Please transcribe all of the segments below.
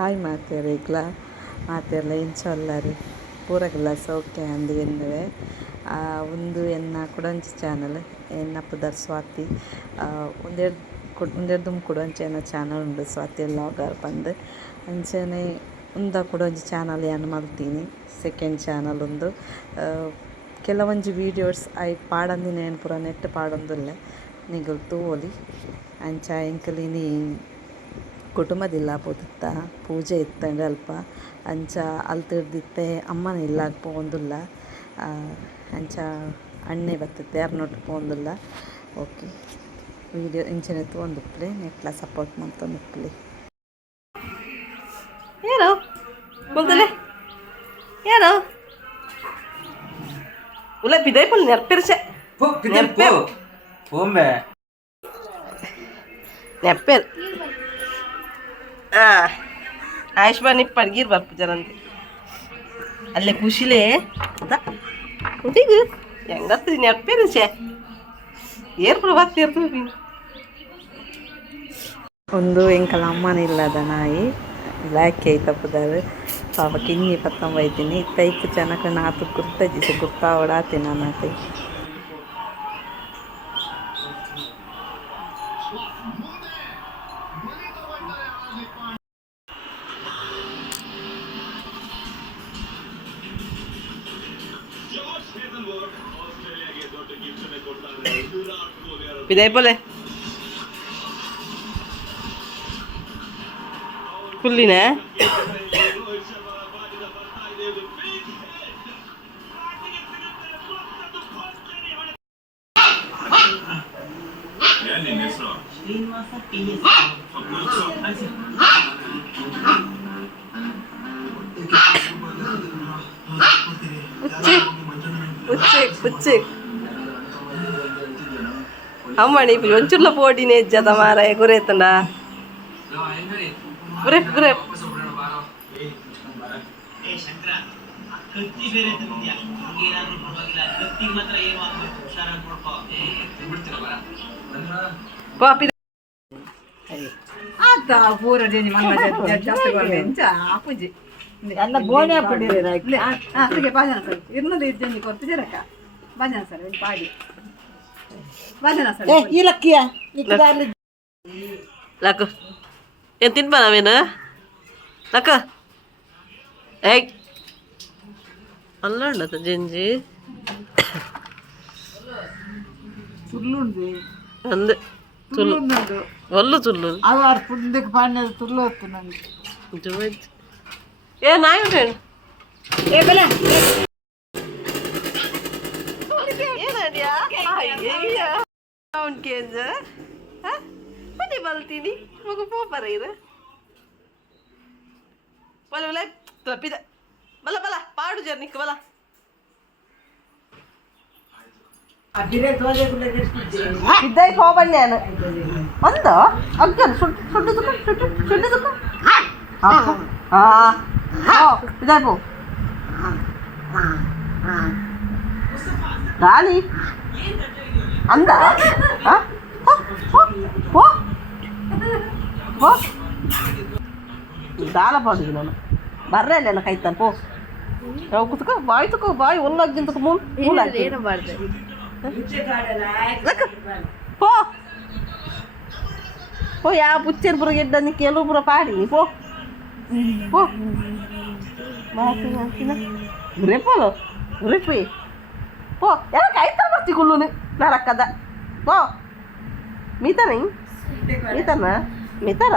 hi ಮಾತೇರಿಗ್ಲ ಮಾತೆರ್ಲ ಇಂಚೊಲ್ಲರು ಪೂರಗ್ಲ ಸೌಖ್ಯ ಅಂದು ಎನ್ನುವೆ ಒಂದು ಎನ್ನ ಕುಡಂಚಿ ಚಾನಲ್ ಎನ್ನ ಪುದರ್ ಸ್ವಾತಿ ಒಂದೆರಡು ದುಮ್ ಕುಡಂಚೆನ ಚಾನಲ್ ಉಂಡು ಸ್ವಾತಿ ಲಾಗರ್ ಪಂದ್ ಅಂಚನೆ ಉಂದ ಕುಡಂಚಿ ಚಾನಲ್ ಏನು ಮಲ್ತೀನಿ ಸೆಕೆಂಡ್ ಚಾನಲ್ ಉಂದು ಕೆಲವೊಂಜಿ ವೀಡಿಯೋಸ್ ಐ ಪಾಡಂದಿನ ಏನು ಪೂರ ನೆಟ್ ಪಾಡೊಂದುಲ್ಲೆ ನಿಗುಲು ತೂವೊಲಿ ಅಂಚ ಎಂಕಲಿನಿ ಕುಟುಂಬದಿಲ್ಲ ಪೋದಿತ್ತ ಪೂಜೆ ಇತ್ತಂಡು ಅಲ್ಪ ಅಂಚ ಅಲ್ತಿರ್ದಿತ್ತೆ ಅಮ್ಮನ ಇಲ್ಲಾಗ ಪೋಂದುಲ್ಲ ಅಂಚ ಅಣ್ಣೆ ಬರ್ತೈತೆ ಯಾರನ್ನೊಟ್ಟು ಪೋಂದುಲ್ಲ ಓಕೆ ವೀಡಿಯೋ ಇಂಚಿನ ತೊಗೊಂಡಿಪ್ಲೆ ನೆಟ್ಲ ಸಪೋರ್ಟ್ ಮಾಡ್ತೊಂದಿಪ್ಲೆ ಏನು ಬಂದಲೆ ಏನು ಉಲ್ಲ ಬಿದೈಪಲ್ ನೆರ್ಪಿರ್ಸೆ ನೆರ್ಪೆ ಓಂಬೆ ನೆಪ್ಪೆರ್ ಆಯುಷ್ಮಾನ್ ಇಪ್ಪಡ್ಗೀರ್ ಬರ್ಪು ಜನಂತೆ ಅಲ್ಲೇ ಖುಷಿಲೇ ಅದ ಉಂಟಿಗ ಹೆಂಗತ್ರಿ ನೆಪ್ಪೇರಿಸೆ ಏರ್ಪುರ ಬರ್ತಿರ್ತದೆ ಒಂದು ಎಂಕಲ ಅಮ್ಮನ ಇಲ್ಲದ ನಾಯಿ ಬ್ಲ್ಯಾಕ್ ಐತಪ್ಪದಾರು ಪಾಪ ಕಿನ್ನಿ ಪತ್ತಂಬೈತೀನಿ ತೈಕ್ ಜನಕ ನಾತು ಗುರ್ತಜಿಸಿ ಗುರ್ತಾ ಓಡಾತೀನಿ ನಾನತೆ বিদায় বলে খুললি না అమ్మని ఇప్పుడు వంచుర్లో పోటీనే ఇచ్చేద్దా మారా గురేతుండా గురే గురే ಎಲ್ಲ ಬೋಣೆ ಹಾಕಿದ್ರೆ ಭಜನ ಸರ್ ಇರ್ನದು ಇದ್ದಂಗೆ ಕೊಟ್ಟು ಜರಕ ಭಜನ ಸರ್ ಪಾಡಿ ಭಜನ ಸರ್ ಈ ಲಕ್ಕಿಯ ಲಕ್ಕ ಏನು ತಿನ್ಬಾ ನಾವೇನು ಲಕ್ಕ ಏಯ್ ಅಲ್ಲ ಜಂಜಿ ತುಳ್ಳುಂಡು ಅಂದೆ ತುಳ್ಳು ಒಲ್ಲು ತುಳ್ಳು ಅವು ಪುಂದಕ್ಕೆ ಪಾಂಡ್ಯದ ತುಳ್ಳು ಹೊತ್ತು ನನಗೆ ಏ ನಾಯಿ ಉಂಟು ಏ ಬೆಲೆ ಮನೆ ಬಲ್ತೀನಿ ಮಗು ಪೋಪರ ಇದು ಬಲ ಬಲ ತಪ್ಪಿದ ಬಲ ಬಲ ಪಾಡು ಜರ್ನಿಕ್ ಬಲ ಇದ್ದಾಯ್ತು ಹೋಗ್ಬಂಡೆ ನಾನು ಅಂದ ಅಗ್ಗಲ್ ಸುಡ್ಡುದಕ್ಕ ಇದಾಯ್ ಪೋ ರಾಣಿ ಅಂದ ದಾಲ ಪಾಡಿಗೆ ನಾನು ಬರ್ರೆ ಅಲ್ಲ ನಾನು ಕೈತಾನೆ ಪೋ ಯಾವ ಕುತ್ಕ ಬಾಯಿ ತಕೋ ಬಾಯಿ ಒಲ್ಲಾಗಿಂತ ಪೋ ಪೋ ಯಾವ ಪುಚ್ಚರ್ ಪುರ ಗೆಡ್ಡ ನೀ ಕೆಲವು ಪುರ ಪಾಡಿ ಪೋ ಪೋ ಮಾತಿನ ರೇಪೋಲು ರೇಪಿ ಪೋ ಎಲ್ಲ ಕೈತ ಬರ್ತಿ ಕುಲ್ಲುನಿ ನಾರಕ್ಕದ ಪೋ ಮೀತಾನ ಮೀತಾನ ಮೀತಾರ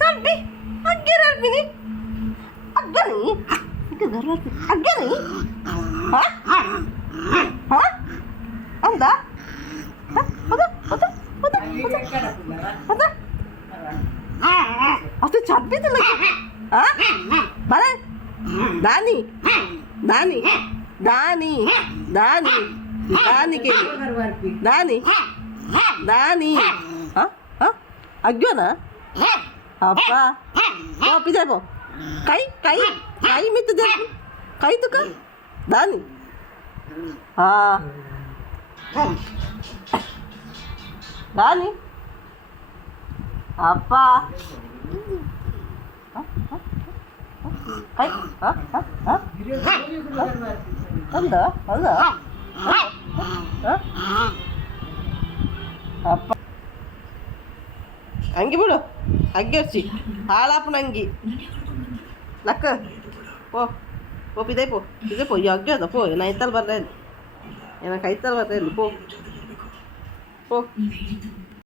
ಸಡ್ಡಿ ಅಗ್ಗೇನಿ ಅಗ್ಗನಿ ಇದು ಗರ್ವತಿ ಅಗ್ಗನಿ ಅಂದ ಅದು ಚಡ್ಬಿದ್ದಲ್ಲ ಬರ ದಾನಿ ದಾನಿ ದಾನಿ ದಾನಿ ದಾನಿ ಕೇಳಿ ದಾನಿ ದಾನಿ ಅಗ್ಗೋನ ಅಪ್ಪ ಪಿದಾಯ ಪೋ ಕೈ ಕೈ ಕೈ ಮಿತ್ತದೆ ಕೈ ತುಕ ದಾನಿ ದಾನಿ ಅಪ್ಪ ಕೈ ಹೌದಾ ಹೌದಾ ಅಪ್ಪ ಅಂಗಿ ಬಿಡು ಅಗ್ಗಿ ಹಚ್ಚಿ ಹಾಳಾಪನ ಅಂಗಿ ಲಕ್ಕ ಪೋ ಪಿದೆ ಪೋ ಅಗ್ಗಿ ಅದ ಪೋ ಏನ ಐತಲ್ ಬರ್ರೆ ಏನ ಕೈತಲ್ ಬರ್ರೆ ಪೋ